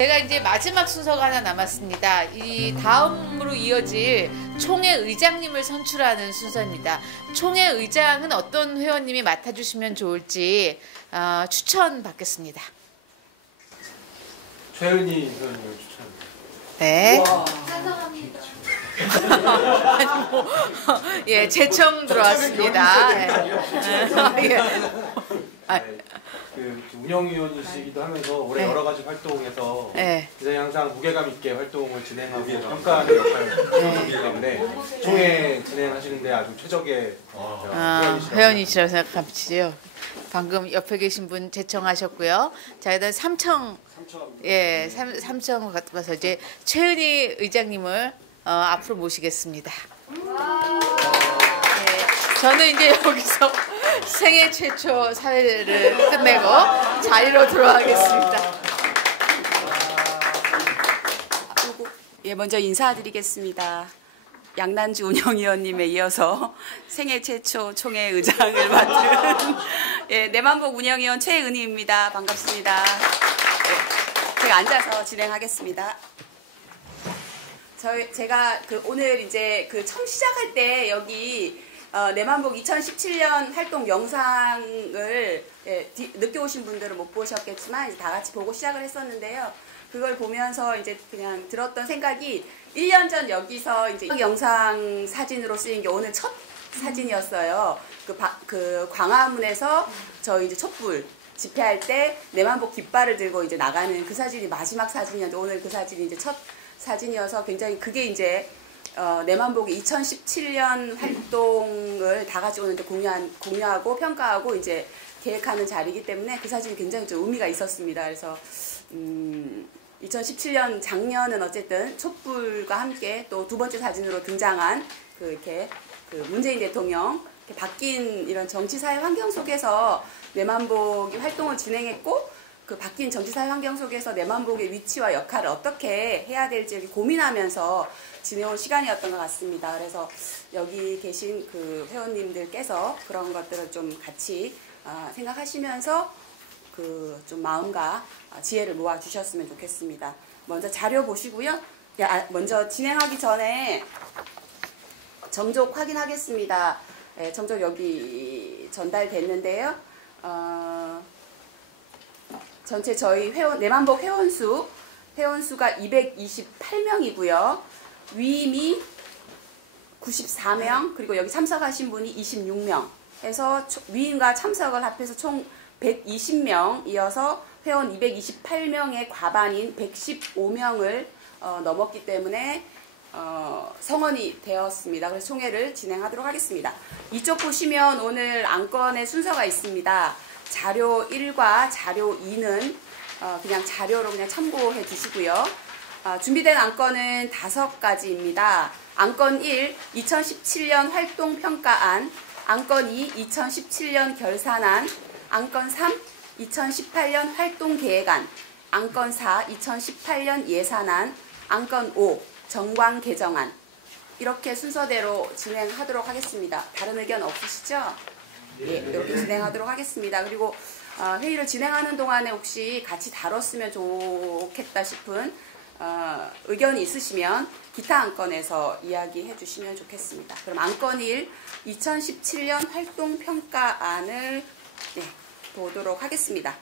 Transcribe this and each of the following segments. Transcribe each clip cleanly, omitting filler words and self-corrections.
제가 이제 마지막 순서가 하나 남았습니다. 이 다음으로 이어질 총회 의장님을 선출하는 순서입니다. 총회 의장은 어떤 회원님이 맡아주시면 좋을지 추천 받겠습니다. 최은희 회원님을 추천합니다. 네. 찬성합니다. 아니 뭐, 예, 제청 들어왔습니다. 예. 그 운영위원이시기도 하면서 올해 네. 여러 가지 활동에서 네. 굉장히 항상 무게감 있게 활동을 진행하고 평가하는 역할이기 때문에 총회 진행하시는데 아주 최적의 회원이시라고 생각하시죠. 방금 옆에 계신 분 제청하셨고요. 자, 일단 삼청 가서 이제 최은희 의장님을 앞으로 모시겠습니다. 네, 저는 이제 여기서 생애 최초 사회를 끝내고 자리로 돌아가겠습니다. 예, 먼저 인사드리겠습니다. 양난주 운영위원님에 이어서 생애 최초 총회 의장을 맡은 예, 내만복 운영위원 최은희입니다. 반갑습니다. 예, 제가 앉아서 진행하겠습니다. 제가 오늘 이제 처음 시작할 때 여기 내만복 2017년 활동 영상을 늦게 오신 분들은 못 보셨겠지만 이제 다 같이 보고 시작을 했었는데요. 그걸 보면서 이제 그냥 들었던 생각이 1년 전 여기서 이제 영상 사진으로 쓰인 게 오늘 첫 사진이었어요. 그 광화문에서 저희 이제 촛불 집회할 때 내만복 깃발을 들고 이제 나가는 그 사진이 마지막 사진이었는데 오늘 그 사진이 이제 첫 사진이어서 굉장히 그게 이제 내만복의 2017년 활동을 다 같이 오늘 공유하고 평가하고 이제 계획하는 자리이기 때문에 그 사진이 굉장히 좀 의미가 있었습니다. 그래서 2017년 작년은 어쨌든 촛불과 함께 또 두 번째 사진으로 등장한 이렇게 문재인 대통령 바뀐 이런 정치사회 환경 속에서 내만복이 활동을 진행했고 그 바뀐 정치사회 환경 속에서 내만복의 위치와 역할을 어떻게 해야 될지 고민하면서 지내온 시간이었던 것 같습니다. 그래서 여기 계신 그 회원님들께서 그런 것들을 좀 같이 생각하시면서 좀 마음과 지혜를 모아 주셨으면 좋겠습니다. 먼저 자료 보시고요. 먼저 진행하기 전에 정족 확인하겠습니다. 네, 정족 여기 전달됐는데요. 전체 저희 내만복 회원수가 228명이고요. 위임이 94명, 그리고 여기 참석하신 분이 26명 해서 위임과 참석을 합해서 총 120명이어서 회원 228명의 과반인 115명을 넘었기 때문에 성원이 되었습니다. 그래서 총회를 진행하도록 하겠습니다. 이쪽 보시면 오늘 안건의 순서가 있습니다. 자료 1과 자료 2는 그냥 자료로 그냥 참고해 주시고요. 준비된 안건은 5가지입니다. 안건 1, 2017년 활동평가안, 안건 2, 2017년 결산안, 안건 3, 2018년 활동계획안, 안건 4, 2018년 예산안, 안건 5, 정관 개정안. 이렇게 순서대로 진행하도록 하겠습니다. 다른 의견 없으시죠? 예, 이렇게 진행하도록 하겠습니다. 그리고 회의를 진행하는 동안에 혹시 같이 다뤘으면 좋겠다 싶은 의견이 있으시면 기타 안건에서 이야기해 주시면 좋겠습니다. 그럼 안건 1, 2017년 활동평가안을 보도록 하겠습니다.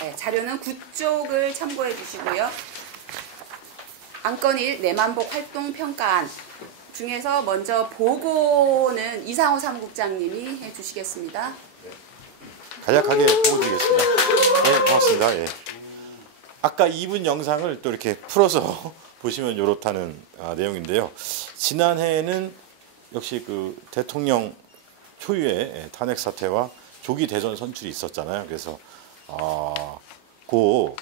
네, 자료는 9쪽을 참고해 주시고요. 안건 1, 내만복 활동평가안 중에서 먼저 보고는 이상호 사무국장님이 해주시겠습니다. 간략하게 보고드리겠습니다. 네, 고맙습니다. 예. 아까 2분 영상을 또 이렇게 풀어서 보시면 이렇다는 내용인데요. 지난해에는 역시 그 대통령 초유의 탄핵 사태와 조기 대선 선출이 있었잖아요. 그래서 그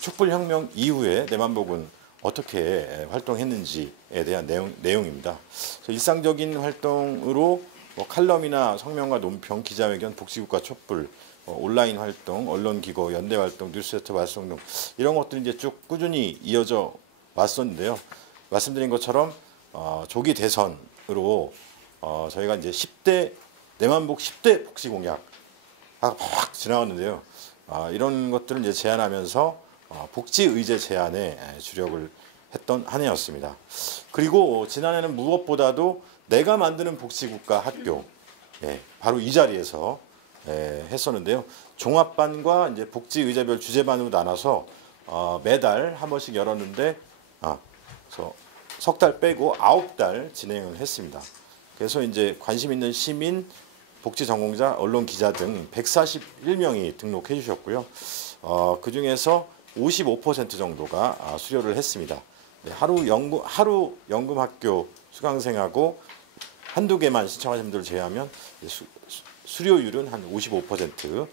촛불혁명 이후에 내만복은 어떻게 활동했는지에 대한 내용입니다. 일상적인 활동으로 칼럼이나 성명과 논평, 기자회견, 복지국가 촛불, 온라인 활동, 언론기고, 연대활동, 뉴스레터 발송 등 이런 것들이 이제 쭉 꾸준히 이어져 왔었는데요. 말씀드린 것처럼 조기 대선으로 저희가 이제 10대 내만복 10대 복지 공약 확 지나왔는데요. 이런 것들을 이제 제안하면서 복지 의제 제안에 주력을 했던 한 해였습니다. 그리고 지난해는 무엇보다도 내가 만드는 복지국가 학교, 바로 이 자리에서 했었는데요. 종합반과 이제 복지 의제별 주제반으로 나눠서 매달 한 번씩 열었는데 그래서 석 달 빼고 9달 진행을 했습니다. 그래서 이제 관심 있는 시민, 복지 전공자, 언론 기자 등 141명이 등록해 주셨고요. 그 중에서 55% 정도가 수료를 했습니다. 하루 연금 학교 수강생하고 한두 개만 신청하신 분들을 제외하면 수료율은 한 55%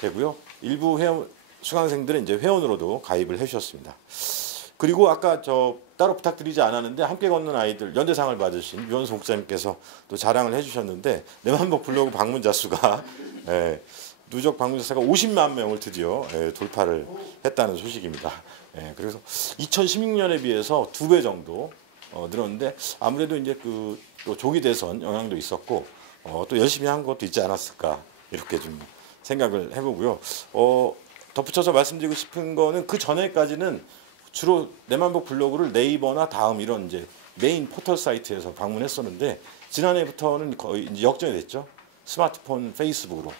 되고요. 일부 수강생들은 이제 회원으로도 가입을 해주셨습니다. 그리고 아까 따로 부탁드리지 않았는데 함께 걷는 아이들 연대상을 받으신 유원수 목사님께서 또 자랑을 해주셨는데 내만복 블로그 방문자 수가 누적 방문자 수가 50만 명을 드디어 돌파를 했다는 소식입니다. 그래서 2016년에 비해서 2배 정도 늘었는데 아무래도 이제 또 조기 대선 영향도 있었고 또 열심히 한 것도 있지 않았을까 이렇게 좀 생각을 해보고요. 덧붙여서 말씀드리고 싶은 거는 그 전에까지는 주로 내만복 블로그를 네이버나 다음 이런 이제 메인 포털 사이트에서 방문했었는데 지난해부터는 거의 이제 역전이 됐죠. 스마트폰 페이스북으로.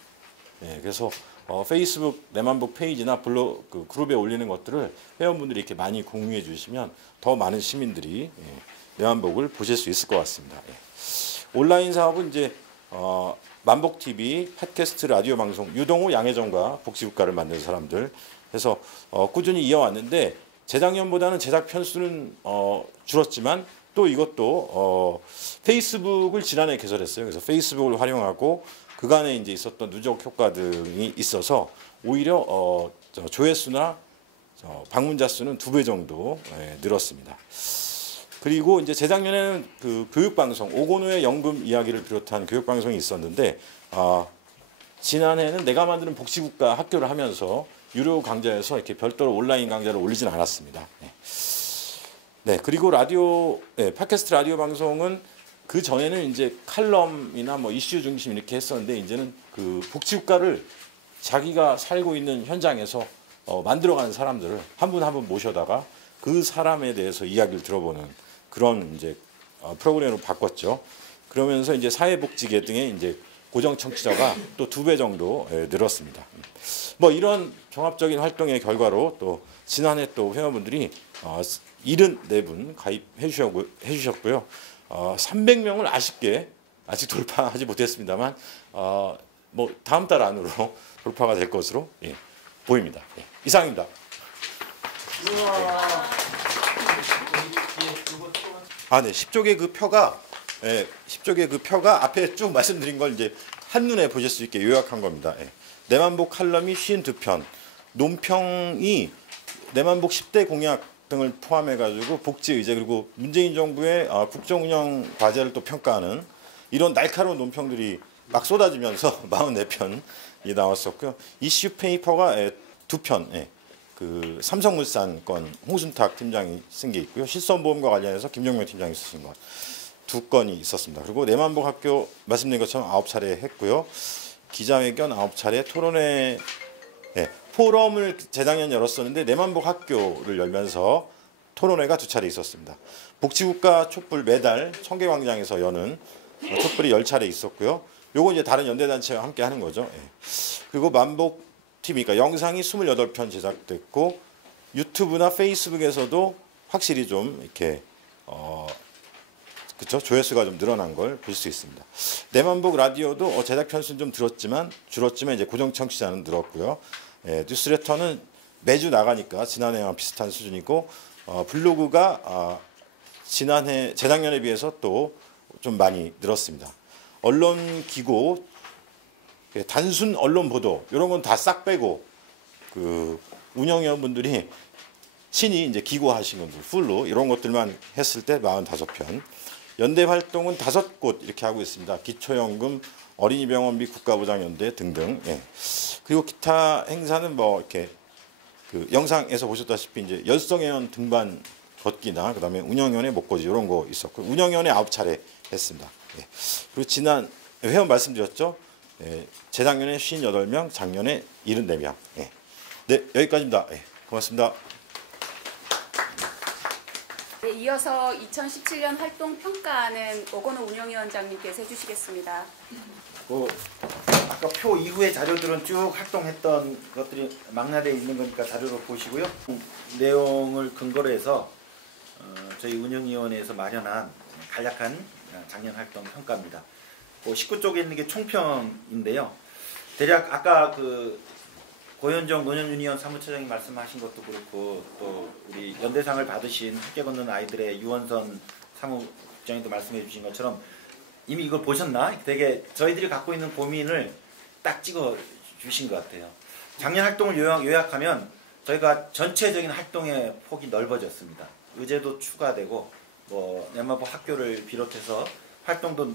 그래서 페이스북 내만복 페이지나 블로그 그룹에 올리는 것들을 회원분들이 이렇게 많이 공유해 주시면 더 많은 시민들이 내만복을 보실 수 있을 것 같습니다. 온라인 사업은 이제 만복 TV, 팟캐스트, 라디오 방송, 유동호, 양혜정과 복지국가를 만든 사람들 해서 꾸준히 이어왔는데 재작년보다는 제작 편수는 줄었지만 또 이것도 페이스북을 지난해 개설했어요. 그래서 페이스북을 활용하고 그간에 이제 있었던 누적 효과 등이 있어서 오히려 조회수나 방문자 수는 2배 정도 늘었습니다. 그리고 이제 재작년에는 그 교육방송 오건우의 연금 이야기를 비롯한 교육방송이 있었는데 지난해는 내가 만드는 복지국가 학교를 하면서 유료 강좌에서 이렇게 별도로 온라인 강좌를 올리진 않았습니다. 그리고 라디오, 팟캐스트 라디오 방송은 그 전에는 이제 칼럼이나 뭐 이슈 중심 이렇게 했었는데 이제는 그 복지국가를 자기가 살고 있는 현장에서 만들어가는 사람들을 한 분 한 분 모셔다가 그 사람에 대해서 이야기를 들어보는 그런 이제 프로그램으로 바꿨죠. 그러면서 이제 사회복지계 등의 이제 고정 청취자가 또 2배 정도 늘었습니다. 뭐 이런 종합적인 활동의 결과로 또 지난해 또 회원분들이 74분 가입해 주셨고요. 300명을 아쉽게 아직 돌파하지 못했습니다만 뭐 다음 달 안으로 돌파가 될 것으로 보입니다. 이상입니다. 네, 10쪽의 그 표가 10쪽의 그 표가 앞에 쭉 말씀드린 걸 이제 한눈에 보실 수 있게 요약한 겁니다. 내만복 칼럼이 52편, 논평이 내만복 10대 공약 등을 포함해가지고 복지 의제 그리고 문재인 정부의 국정운영 과제를 또 평가하는 이런 날카로운 논평들이 막 쏟아지면서 44편이 나왔었고요. 이슈 페이퍼가 2편, 그 삼성물산 건 홍순탁 팀장이 쓴 게 있고요. 실손보험과 관련해서 김정명 팀장이 쓰신 것 2건이 있었습니다. 그리고 내만복 학교 말씀드린 것처럼 9차례 했고요. 기자회견 9차례, 토론회, 포럼을 재작년 열었었는데 내만복 학교를 열면서 토론회가 2차례 있었습니다. 복지국가 촛불 매달 청계광장에서 여는 촛불이 10차례 있었고요. 요거 이제 다른 연대단체와 함께 하는 거죠. 그리고 만복 TV, 그러니까 영상이 28편 제작됐고 유튜브나 페이스북에서도 확실히 좀 이렇게 그쵸? 조회수가 좀 늘어난 걸 볼 수 있습니다. 내만복 라디오도 제작 편수는 좀 줄었지만 이제 고정 청취자는 늘었고요. 뉴스레터는 매주 나가니까 지난해와 비슷한 수준이고 블로그가 재작년에 비해서 또 좀 많이 늘었습니다. 언론 기고 단순 언론 보도 이런 건 다 싹 빼고 그 운영위원분들이 친히 이제 기고하신 것들 풀로 이런 것들만 했을 때 45편. 연대 활동은 5곳 이렇게 하고 있습니다. 기초연금, 어린이병원비 국가보장연대 등등. 그리고 기타 행사는 뭐 이렇게 그 영상에서 보셨다시피 이제 열성회원 등반 걷기나 그다음에 운영위원회 목고지 이런 거 있었고 운영위원회 9차례 했습니다. 그리고 지난 회원 말씀드렸죠. 재작년에 58명, 작년에 74명. 네, 여기까지입니다. 고맙습니다. 고맙습니다. 네, 이어서 2017년 활동 평가는 오건호 운영위원장님께서 해주시겠습니다. 아까 표 이후의 자료들은 쭉 활동했던 것들이 망라되어 있는 거니까 자료로 보시고요. 내용을 근거로 해서 저희 운영위원회에서 마련한 간략한 작년 활동 평가입니다. 19쪽에 있는 게 총평인데요. 대략 아까 그 고현정 노년유니언 사무처장이 말씀하신 것도 그렇고 또 우리 연대상을 받으신 함께 걷는 아이들의 유원선 사무국장님도 말씀해 주신 것처럼 이미 이걸 보셨나? 되게 저희들이 갖고 있는 고민을 딱 찍어 주신 것 같아요. 작년 활동을 요약하면 저희가 전체적인 활동의 폭이 넓어졌습니다. 의제도 추가되고 뭐 내마법 학교를 비롯해서 활동도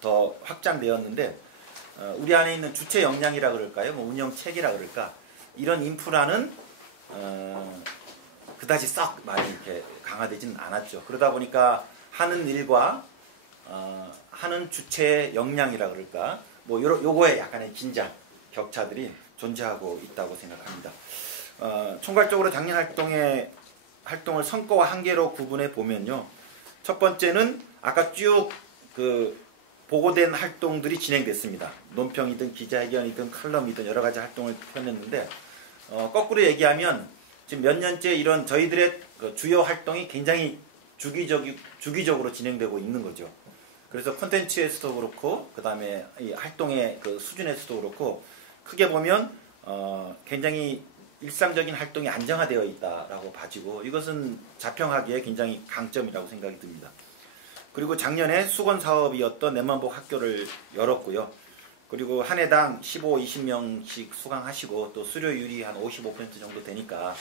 더 확장되었는데 우리 안에 있는 주체 역량이라 그럴까요? 뭐 운영책이라 그럴까? 이런 인프라는 그다지 썩 많이 이렇게 강화되지는 않았죠. 그러다 보니까 하는 일과 하는 주체의 역량이라 그럴까? 뭐 요거에 약간의 긴장, 격차들이 존재하고 있다고 생각합니다. 총괄적으로 작년 활동을 성과와 한계로 구분해 보면요. 첫 번째는 아까 쭉 보고된 활동들이 진행됐습니다. 논평이든 기자회견이든 칼럼이든 여러 가지 활동을 펴냈는데 거꾸로 얘기하면 지금 몇 년째 이런 저희들의 주요 활동이 굉장히 주기적으로 진행되고 있는 거죠. 그래서 콘텐츠에서도 그렇고 그 다음에 이 활동의 그 수준에서도 그렇고 크게 보면 굉장히 일상적인 활동이 안정화되어 있다라고 봐지고 이것은 자평하기에 굉장히 강점이라고 생각이 듭니다. 그리고 작년에 수건 사업이었던 내만복 학교를 열었고요. 그리고 한 해당 15, 20명씩 수강하시고 또 수료율이 한 55% 정도 되니까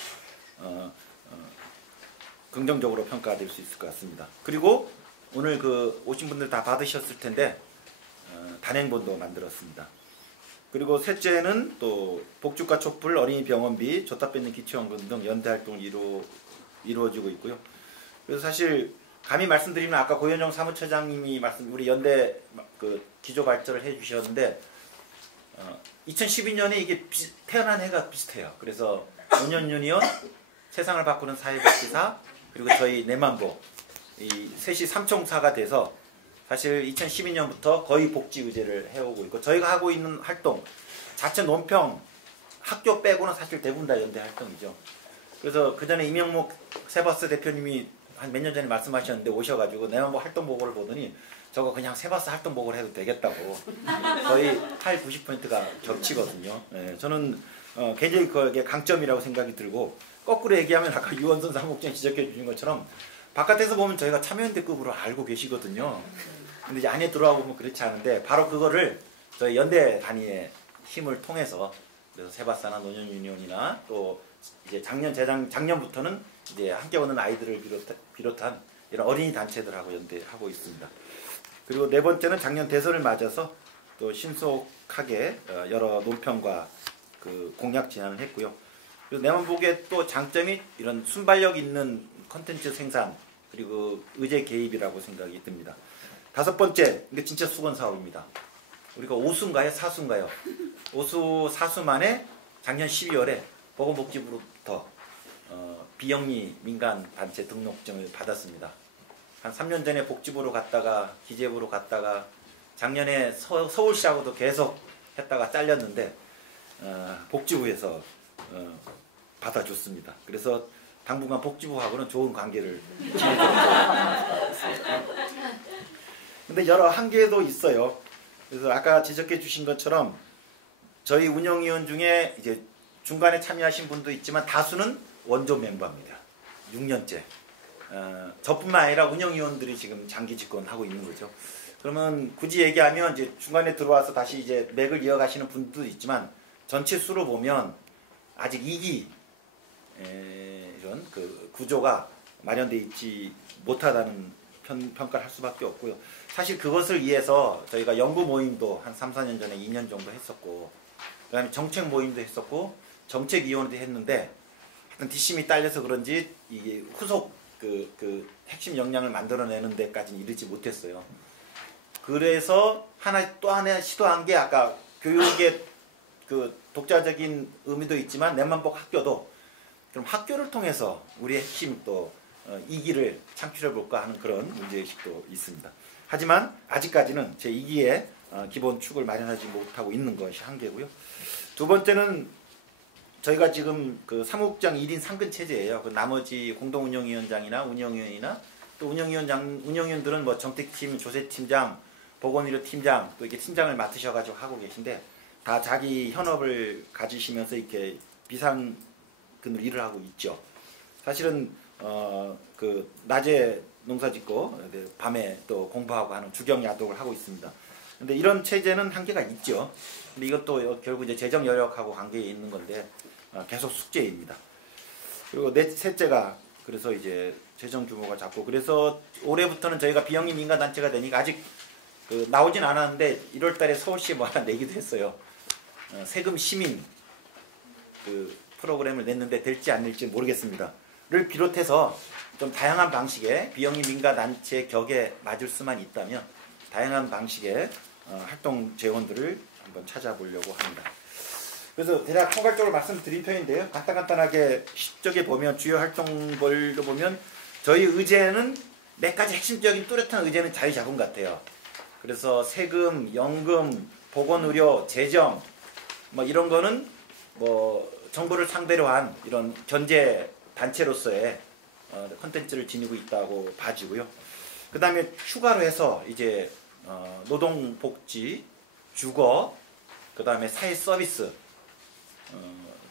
긍정적으로 평가될 수 있을 것 같습니다. 그리고 오늘 오신 분들 다 받으셨을 텐데 단행본도 만들었습니다. 그리고 셋째는 또 복지과 촛불, 어린이 병원비, 줬다 뺏는 기초연금 등 연대 활동을 이루어지고 있고요. 그래서 사실 감히 말씀드리면 아까 고현정 사무처장님이 우리 연대 기조 발전을 해주셨는데 2012년에 이게 태어난 해가 비슷해요. 그래서 5년 유니언, 세상을 바꾸는 사회복지사, 그리고 저희 내만복 이 셋이 삼총사가 돼서 사실 2012년부터 거의 복지 의제를 해오고 있고 저희가 하고 있는 활동 자체 논평 학교 빼고는 사실 대부분 다 연대 활동이죠. 그래서 그 전에 이명목 세바스 대표님이 한 몇 년 전에 말씀하셨는데 오셔가지고 내만복 활동 보고를 보더니 저거 그냥 세바스 활동 보고를 해도 되겠다고 거의 80~90%가 겹치거든요. 네, 저는 굉장히 그게 강점이라고 생각이 들고 거꾸로 얘기하면 아까 유원선 사무국장이 지적해 주신 것처럼 바깥에서 보면 저희가 참여연대급으로 알고 계시거든요. 근데 이제 안에 들어와 보면 그렇지 않은데 바로 그거를 저희 연대 단위의 힘을 통해서 그래서 세바사나 노년유니온이나 또 이제 작년부터는 이제 함께 오는 아이들을 비롯한 이런 어린이 단체들하고 연대하고 있습니다. 그리고 네 번째는 작년 대선을 맞아서 또 신속하게 여러 논평과 공약 제안을 했고요. 그리고 내만복의 또 장점이 이런 순발력 있는 콘텐츠 생산 그리고 의제 개입이라고 생각이 듭니다. 다섯 번째, 이게 진짜 수건 사업입니다. 우리가 오수인가요? 사수인가요? 오수 사수 만에 작년 12월에 보건복지부로부터 비영리 민간 단체 등록증을 받았습니다. 한 3년 전에 복지부로 갔다가 기재부로 갔다가 작년에 서울시하고도 계속 했다가 잘렸는데 복지부에서 받아줬습니다. 그래서 당분간 복지부하고는 좋은 관계를 지내도록 하겠습니다. 근데 여러 한계도 있어요. 그래서 아까 지적해 주신 것처럼 저희 운영위원 중에 이제 중간에 참여하신 분도 있지만 다수는 원조 멤버입니다. 6년째. 저뿐만 아니라 운영위원들이 지금 장기 집권하고 있는 거죠. 그러면 굳이 얘기하면 이제 중간에 들어와서 다시 이제 맥을 이어가시는 분도 있지만 전체 수로 보면 아직 2기 이런 구조가 마련되어 있지 못하다는 평가를 할 수밖에 없고요. 사실 그것을 위해서 저희가 연구 모임도 한 3, 4년 전에 2년 정도 했었고 그 다음에 정책 모임도 했었고 정책위원회도 했는데 하여튼 뒷심이 딸려서 그런지 이게 후속 핵심 역량을 만들어내는 데까지는 이르지 못했어요. 그래서 또 하나 시도한 게 아까 교육의 독자적인 의미도 있지만 내만복 학교도 그럼 학교를 통해서 우리의 핵심 또 이기를 창출해 볼까 하는 그런 문제의식도 있습니다. 하지만 아직까지는 제 2기의 기본 축을 마련하지 못하고 있는 것이 한계고요. 두 번째는 저희가 지금 그 사무국장 1인 상근 체제예요. 그 나머지 공동운영위원장이나 운영위원이나 또 운영위원들은 뭐 정책팀, 조세팀장, 보건의료 팀장 또 이렇게 팀장을 맡으셔가지고 하고 계신데 다 자기 현업을 가지시면서 이렇게 비상근으로 일을 하고 있죠. 사실은 그 낮에 농사짓고 밤에 또 공부하고 하는 주경야독을 하고 있습니다. 근데 이런 체제는 한계가 있죠. 근데 이것도 결국 이제 재정 여력하고 관계에 있는 건데 계속 숙제입니다. 그리고 셋째가 그래서 이제 재정 규모가 작고 그래서 올해부터는 저희가 비영리 민간단체가 되니까 아직 그 나오진 않았는데 1월달에 서울시에 뭐 하나 내기도 했어요. 세금 시민 그 프로그램을 냈는데 될지 안 될지 모르겠습니다. 를 비롯해서 좀 다양한 방식의 비영리 민간단체 격에 맞을 수만 있다면 다양한 방식의 활동 재원들을 한번 찾아보려고 합니다. 그래서 대략 총괄적으로 말씀드린 편인데요. 간단하게 10쪽에 보면 주요 활동별로 보면 저희 의제는 몇 가지 핵심적인 뚜렷한 의제는 자유자금 같아요. 그래서 세금, 연금, 보건의료, 재정 뭐 이런 거는 뭐 정부를 상대로 한 이런 견제 단체로서의 콘텐츠를 지니고 있다고 봐지고요. 그 다음에 추가로 해서 이제 노동복지, 주거, 그 다음에 사회서비스,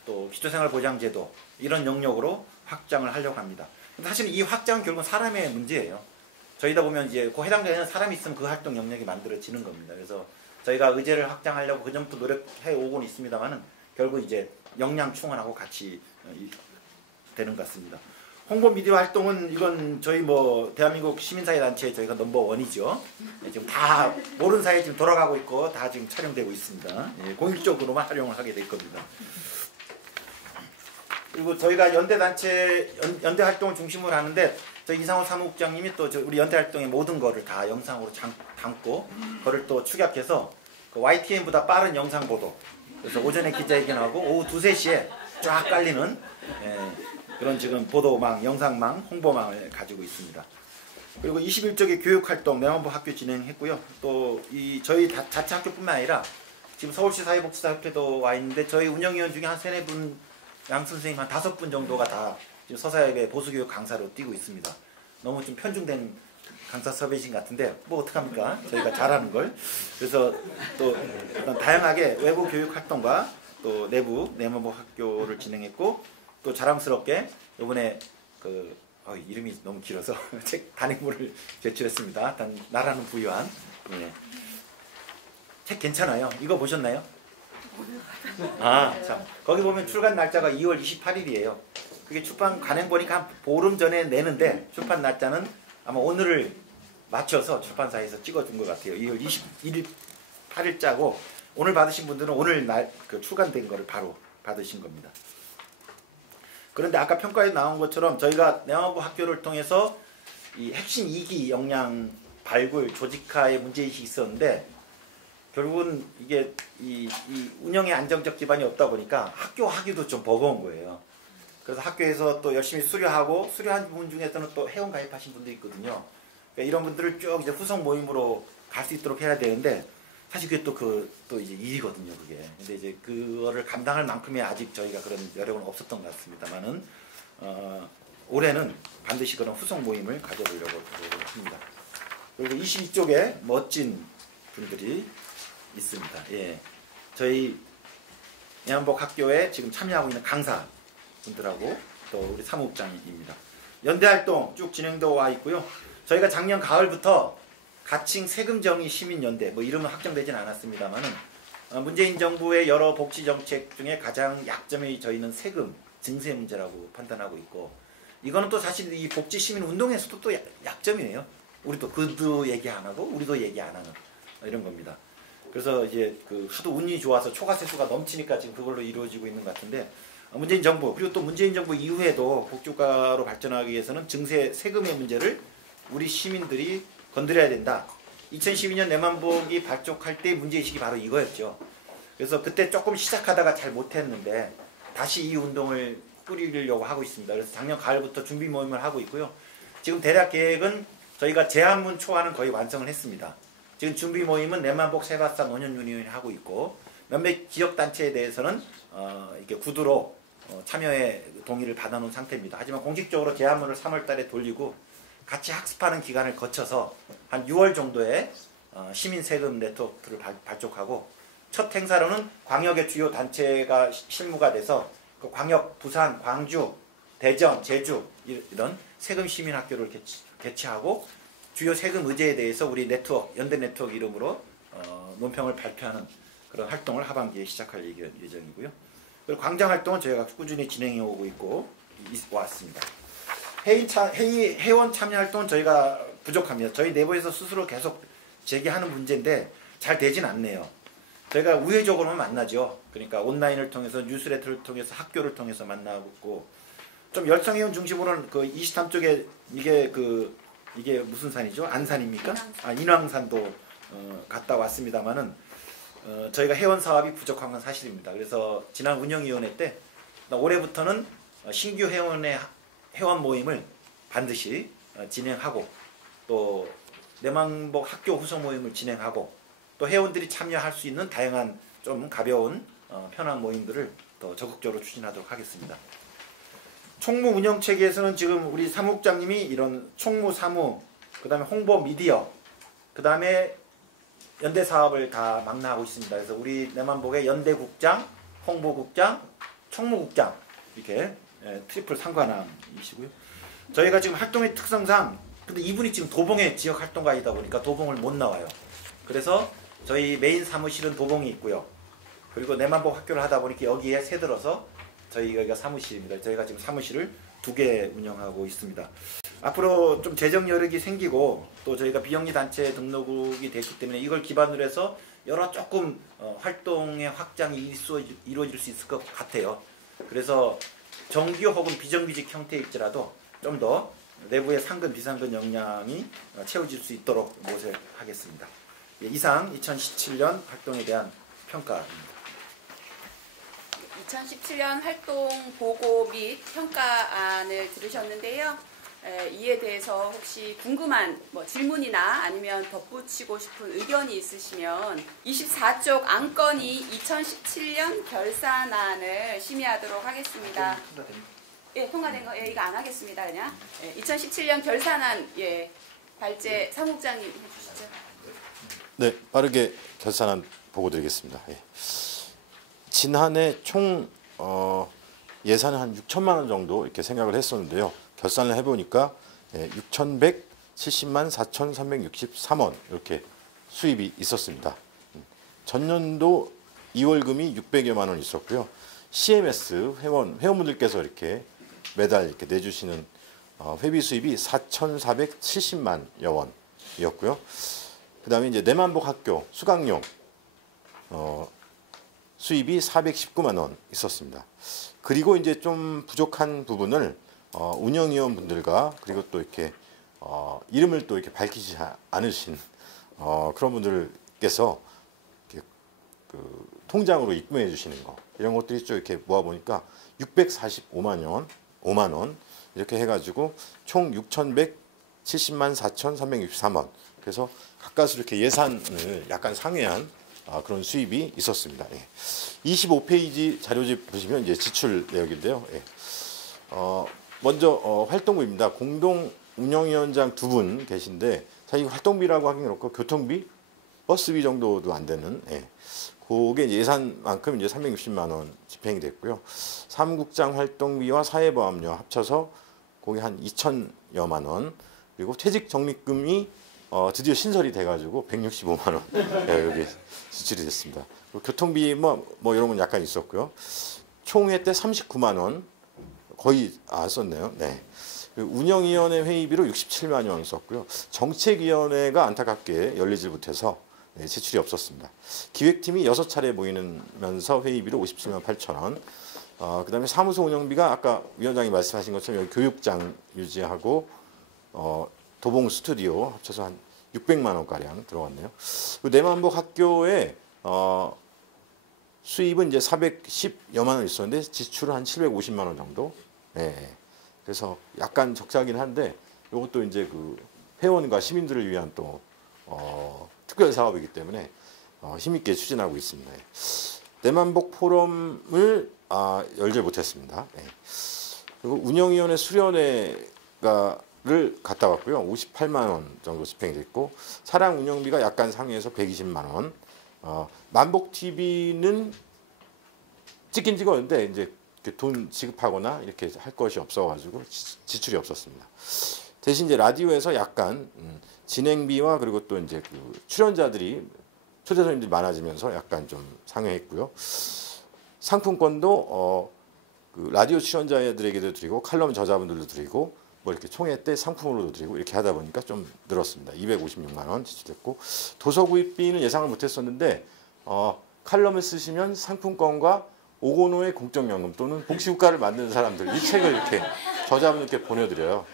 또 기초생활보장제도 이런 영역으로 확장을 하려고 합니다. 사실 이 확장은 결국은 사람의 문제예요. 저희다 보면 이제 그 해당되는 사람이 있으면 그 활동 영역이 만들어지는 겁니다. 그래서 저희가 의제를 확장하려고 그 전부터 노력해 오고는 있습니다만은 결국 이제 역량 충원하고 같이 되는 것 같습니다. 홍보 미디어 활동은 이건 저희 뭐 대한민국 시민사회 단체 저희가 넘버원이죠. 지금 다 모르는 사이에 지금 돌아가고 있고 다 지금 촬영되고 있습니다. 공익적으로만 활용을 하게 될 겁니다. 그리고 저희가 연대 단체 연대 활동을 중심으로 하는데 저희 이상호 사무국장님이 또 우리 연대 활동의 모든 거를 다 영상으로 담고 그걸 또 축약해서 그 YTN보다 빠른 영상 보도. 그래서 오전에 기자회견하고 오후 2, 3시에 쫙 깔리는 그런 지금 보도망, 영상망, 홍보망을 가지고 있습니다. 그리고 21쪽의 교육활동 내만부 학교 진행했고요. 또 이 저희 자체 학교뿐만 아니라 지금 서울시 사회복지사협회도 와 있는데 저희 운영위원 중에 한 3-4분, 양 선생님 한 5분 정도가 다 지금 서사협의 보수교육 강사로 뛰고 있습니다. 너무 좀 편중된 강사 섭외신 같은데 뭐 어떡합니까? 저희가 잘하는 걸. 그래서 또 다양하게 외부 교육 활동과 또 내부 내만부 학교를 진행했고 또 자랑스럽게 이번에 그 이름이 너무 길어서 책 단행본을 제출했습니다. 나라는 부유한 책 괜찮아요. 이거 보셨나요? 자 거기 보면 출간 날짜가 2월 28일이에요. 그게 출판 관행 보니까 한 보름 전에 내는데 출판 날짜는 아마 오늘을 맞춰서 출판사에서 찍어준 것 같아요. 2월 21일 8일자고 오늘 받으신 분들은 오늘 날 그 출간된 거를 바로 받으신 겁니다. 그런데 아까 평가에 나온 것처럼 저희가 내만부 학교를 통해서 이 핵심 2기 역량 발굴, 조직화의 문제의식이 있었는데 결국은 이게 이 운영에 안정적 기반이 없다 보니까 학교 하기도 좀 버거운 거예요. 그래서 학교에서 또 열심히 수료하고 수료한 분 중에서는 또 회원 가입하신 분도 있거든요. 그러니까 이런 분들을 쭉 이제 후속 모임으로 갈 수 있도록 해야 되는데 사실 그게 또 이제 일이거든요, 그게. 근데 이제 그거를 감당할 만큼의 아직 저희가 그런 여력은 없었던 것 같습니다만은 올해는 반드시 그런 후속 모임을 가져보려고 합니다. 그리고 22쪽에 멋진 분들이 있습니다. 저희 내만복 학교에 지금 참여하고 있는 강사 분들하고 또 우리 사무국장입니다. 연대 활동 쭉 진행되어 와 있고요. 저희가 작년 가을부터 가칭 세금정의 시민연대 뭐 이름은 확정되진 않았습니다만은 문재인 정부의 여러 복지 정책 중에 가장 약점이 저희는 세금 증세 문제라고 판단하고 있고 이거는 또 사실 이 복지 시민 운동에서도 또 약점이에요. 우리도 그도 얘기 안 하고 우리도 얘기 안 하는 이런 겁니다. 그래서 이제 그 하도 운이 좋아서 초과세수가 넘치니까 지금 그걸로 이루어지고 있는 것 같은데 문재인 정부 그리고 또 문재인 정부 이후에도 복지국가로 발전하기 위해서는 증세 세금의 문제를 우리 시민들이 건드려야 된다. 2012년 내만복이 발족할 때 문제의식이 바로 이거였죠. 그래서 그때 조금 시작하다가 잘 못했는데 다시 이 운동을 꾸리려고 하고 있습니다. 그래서 작년 가을부터 준비 모임을 하고 있고요. 지금 대략 계획은 저희가 제한문 초안은 거의 완성을 했습니다. 지금 준비 모임은 내만복 세바사 노년 유니온이 하고 있고 몇몇 지역 단체에 대해서는 이렇게 구두로 참여에 동의를 받아놓은 상태입니다. 하지만 공식적으로 제한문을 3월달에 돌리고 같이 학습하는 기간을 거쳐서 한 6월 정도에 시민 세금 네트워크를 발족하고 첫 행사로는 광역의 주요 단체가 실무가 돼서 그 광역, 부산, 광주, 대전, 제주 이런 세금 시민 학교를 개최하고 주요 세금 의제에 대해서 우리 네트워크, 연대 네트워크 이름으로 논평을 발표하는 그런 활동을 하반기에 시작할 예정이고요. 그리고 광장 활동은 저희가 꾸준히 진행해 오고 있고 왔습니다. 회원 참여 활동은 저희가 부족합니다. 저희 내부에서 스스로 계속 제기하는 문제인데 잘 되진 않네요. 저희가 우회적으로만 만나죠. 그러니까 온라인을 통해서 뉴스레터를 통해서 학교를 통해서 만나고 좀 열성회원 중심으로는 그 23쪽에 이게 무슨 산이죠? 안산입니까? 인왕산도 갔다 왔습니다만은 저희가 회원 사업이 부족한 건 사실입니다. 그래서 지난 운영위원회 때 올해부터는 신규 회원 모임을 반드시 진행하고 또 내만복 학교 후속 모임을 진행하고 또 회원들이 참여할 수 있는 다양한 좀 가벼운 편한 모임들을 더 적극적으로 추진하도록 하겠습니다. 총무 운영 체계에서는 지금 우리 사무국장님이 이런 총무 사무, 그 다음에 홍보 미디어, 그 다음에 연대 사업을 다 망라하고 있습니다. 그래서 우리 내만복의 연대국장, 홍보국장, 총무국장 이렇게 트리플 상관함이시고요. 저희가 지금 활동의 특성상 근데 이분이 지금 도봉의 지역 활동가이다 보니까 도봉을 못 나와요. 그래서 저희 메인 사무실은 도봉이 있고요. 그리고 내만복 학교를 하다 보니까 여기에 새들어서 저희 여기가 사무실입니다. 저희가 지금 사무실을 2개 운영하고 있습니다. 앞으로 좀 재정 여력이 생기고 또 저희가 비영리 단체 등록이 됐기 때문에 이걸 기반으로 해서 여러 조금 활동의 확장이 이루어질 수 있을 것 같아요. 그래서 정규 혹은 비정규직 형태일지라도 좀 더 내부의 상근 비상근 역량이 채워질 수 있도록 모색하겠습니다. 이상 2017년 활동에 대한 평가입니다. 2017년 활동 보고 및 평가안을 들으셨는데요. 이에 대해서 혹시 궁금한 질문이나 아니면 덧붙이고 싶은 의견이 있으시면 24쪽 안건이 2017년 결산안을 심의하도록 하겠습니다. 예, 통과된 거, 이거 안 하겠습니다, 그냥. 2017년 결산안, 발제 사무국장님 해주시죠. 네, 빠르게 결산안 보고 드리겠습니다. 예. 지난해 총 예산은 한 6천만 원 정도 이렇게 생각을 했었는데요. 결산을 해보니까 6,170만 4,363원 이렇게 수입이 있었습니다. 전년도 2월금이 600여만 원 있었고요. CMS 회원분들께서 이렇게 매달 이렇게 내주시는 회비 수입이 4,470만여 원이었고요. 그 다음에 이제 내만복 학교 수강용 수입이 419만 원 있었습니다. 그리고 이제 좀 부족한 부분을 운영위원분들과 그리고 또 이렇게 이름을 또 이렇게 밝히지 않으신 그런 분들께서 이렇게 그 통장으로 입금해 주시는 거 이런 것들이 좀 이렇게 모아 보니까 645만 원 이렇게 해가지고 총 6,170만 4,363원. 그래서 가까스 이렇게 예산을 약간 상회한 그런 수입이 있었습니다. 25페이지 자료집 보시면 이제 지출 내역인데요. 먼저 활동비입니다. 공동 운영위원장 2분 계신데 사실 활동비라고 하긴 그렇고 교통비, 버스비 정도도 안 되는 그게 예산만큼 이제 360만 원 집행이 됐고요. 사무국장 활동비와 사회보험료 합쳐서 거기 한 2천여만 원. 그리고 퇴직 적립금이 드디어 신설이 돼가지고 165만 원 여기 지출이 됐습니다. 교통비 뭐 이런 건 약간 있었고요. 총회 때 39만 원 거의 썼네요. 네. 운영위원회 회의비로 67만 원 썼고요. 정책위원회가 안타깝게 열리질 못해서 지출이 없었습니다. 기획팀이 6차례 모이면서 회의비로 57만 8천 원. 그 다음에 사무소 운영비가 아까 위원장이 말씀하신 것처럼 여기 교육장 유지하고 도봉 스튜디오 합쳐서 한 600만 원가량 들어갔네요. 내만복 학교에 수입은 이제 410여만 원 있었는데 지출은 한 750만 원 정도. 예. 그래서 약간 적자긴 한데 이것도 이제 그 회원과 시민들을 위한 또 특별 사업이기 때문에 힘있게 추진하고 있습니다. 예. 내만복 포럼을 열지 못했습니다. 예. 그리고 운영위원회 수련회를 갔다 왔고요. 58만 원 정도 집행이 됐고 사랑 운영비가 약간 상회해서 120만 원. 만복 TV는 찍긴 찍었는데 이제 돈 지급하거나 이렇게 할 것이 없어가지고 지출이 없었습니다. 대신 이제 라디오에서 약간 진행비와 그리고 또 이제 그 출연자들이 초대 손님들이 많아지면서 약간 좀 상회했고요. 상품권도 그 라디오 출연자들에게도 드리고 칼럼 저자분들도 드리고 뭐 이렇게 총회 때 상품으로도 드리고 이렇게 하다 보니까 좀 늘었습니다. 256만 원 지출됐고 도서 구입비는 예상을 못했었는데 칼럼을 쓰시면 상품권과 오고노의 공적연금 또는 복지국가를 만드는 사람들 이 책을 이렇게 저자분들께 보내드려요.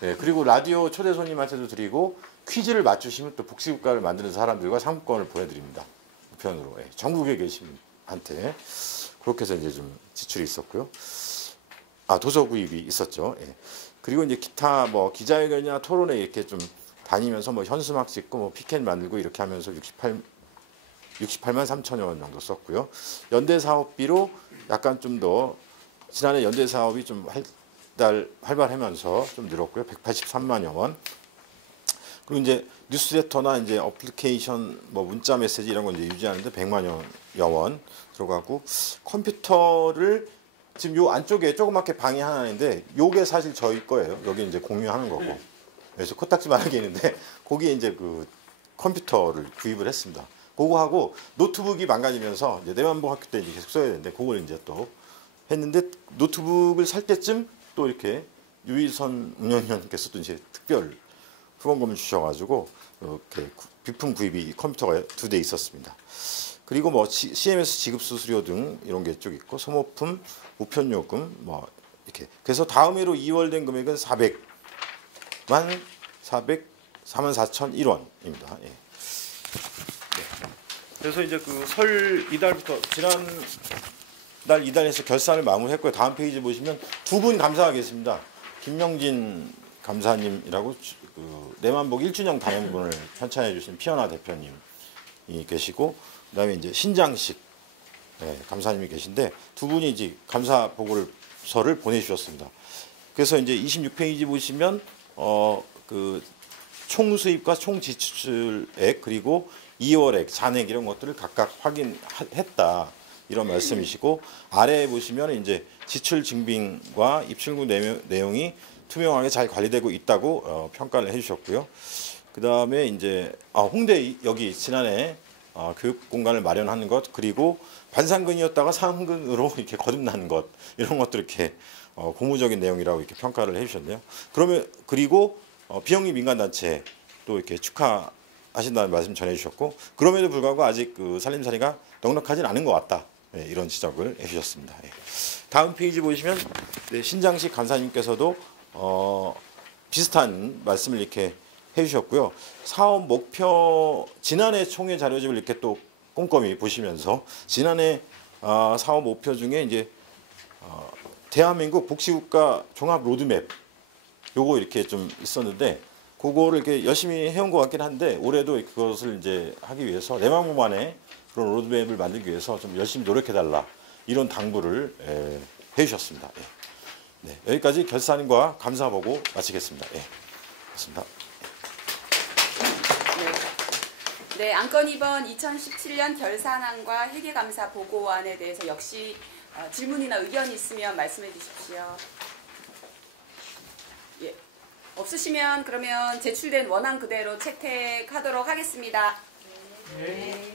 네, 그리고 라디오 초대 손님한테도 드리고 퀴즈를 맞추시면 또 복지국가를 만드는 사람들과 상품권을 보내드립니다. 우편으로 예, 전국에 계신 분한테 그렇게 해서 이제 좀 지출이 있었고요. 도서 구입이 있었죠. 예. 그리고 이제 기타 뭐 기자회견이나 토론회 이렇게 좀 다니면서 뭐 현수막 찍고 뭐 피켓 만들고 이렇게 하면서 68만 3천여 원 정도 썼고요. 연대 사업비로 약간 좀 더 지난해 연대 사업이 좀 활발하면서 좀 늘었고요. 183만여 원. 그리고 이제 뉴스레터나 이제 어플리케이션 뭐 문자 메시지 이런 건 이제 유지하는데 100만여 원 들어가고 컴퓨터를 지금 요 안쪽에 조그맣게 방이 하나 있는데 요게 사실 저희 거예요. 여기 이제 공유하는 거고. 그래서 코딱지만한 게 있는데 거기에 이제 그 컴퓨터를 구입을 했습니다. 그거 하고 노트북이 망가지면서 이제 내만복 학교 때 이제 계속 써야 되는데 그걸 이제 또 했는데 노트북을 살 때쯤 또 이렇게 유일선 운영위원께서 또 이제 특별 후원금을 주셔가지고 이렇게 비품 구입이 컴퓨터가 2대 있었습니다. 그리고 뭐 CMS 지급 수수료 등 이런 게 쭉 있고 소모품, 우편요금 뭐 이렇게 그래서 다음 해로 2월 된 금액은 44,001원입니다. 예. 그래서 이제 그 설 이달부터 지난달 이달에서 결산을 마무리했고요. 다음 페이지 보시면 두 분 감사가 계십니다. 김명진 감사님이라고 그 내만복 1주년 단행본을 편찬해 주신 피어나 대표님이 계시고 그다음에 이제 신장식 감사님이 계신데 두 분이 이제 감사 보고서를 보내주셨습니다. 그래서 이제 26페이지 보시면 그 총수입과 총지출액 그리고 2월액, 잔액 이런 것들을 각각 확인했다 이런 말씀이시고 아래에 보시면 이제 지출 증빙과 입출구 내용이 투명하게 잘 관리되고 있다고 평가를 해주셨고요. 그 다음에 이제 홍대 여기 지난해 교육 공간을 마련하는 것 그리고 반상근이었다가 상근으로 이렇게 거듭나는 것 이런 것들 이렇게 고무적인 내용이라고 이렇게 평가를 해주셨네요. 그리고 비영리 민간단체 또 이렇게 축하하신다는 말씀 전해주셨고 그럼에도 불구하고 아직 그 살림살이가 넉넉하진 않은 것 같다 이런 지적을 해주셨습니다. 다음 페이지 보시면 신장식 간사님께서도 비슷한 말씀을 이렇게 해주셨고요. 사업 목표 지난해 총회 자료집을 이렇게 또 꼼꼼히 보시면서 지난해 사업 목표 중에 이제 대한민국 복지국가 종합 로드맵 요거 이렇게 좀 있었는데 그거를 이렇게 열심히 해온 것 같긴 한데 올해도 그것을 이제 하기 위해서 내만복만의 그런 로드맵을 만들기 위해서 좀 열심히 노력해달라 이런 당부를 해주셨습니다. 네, 여기까지 결산과 감사 보고 마치겠습니다. 그렇습니다. 네, 안건 2번 2017년 결산안과 회계감사 보고안에 대해서 역시 질문이나 의견이 있으면 말씀해 주십시오. 예, 없으시면 그러면 제출된 원안 그대로 채택하도록 하겠습니다. 네.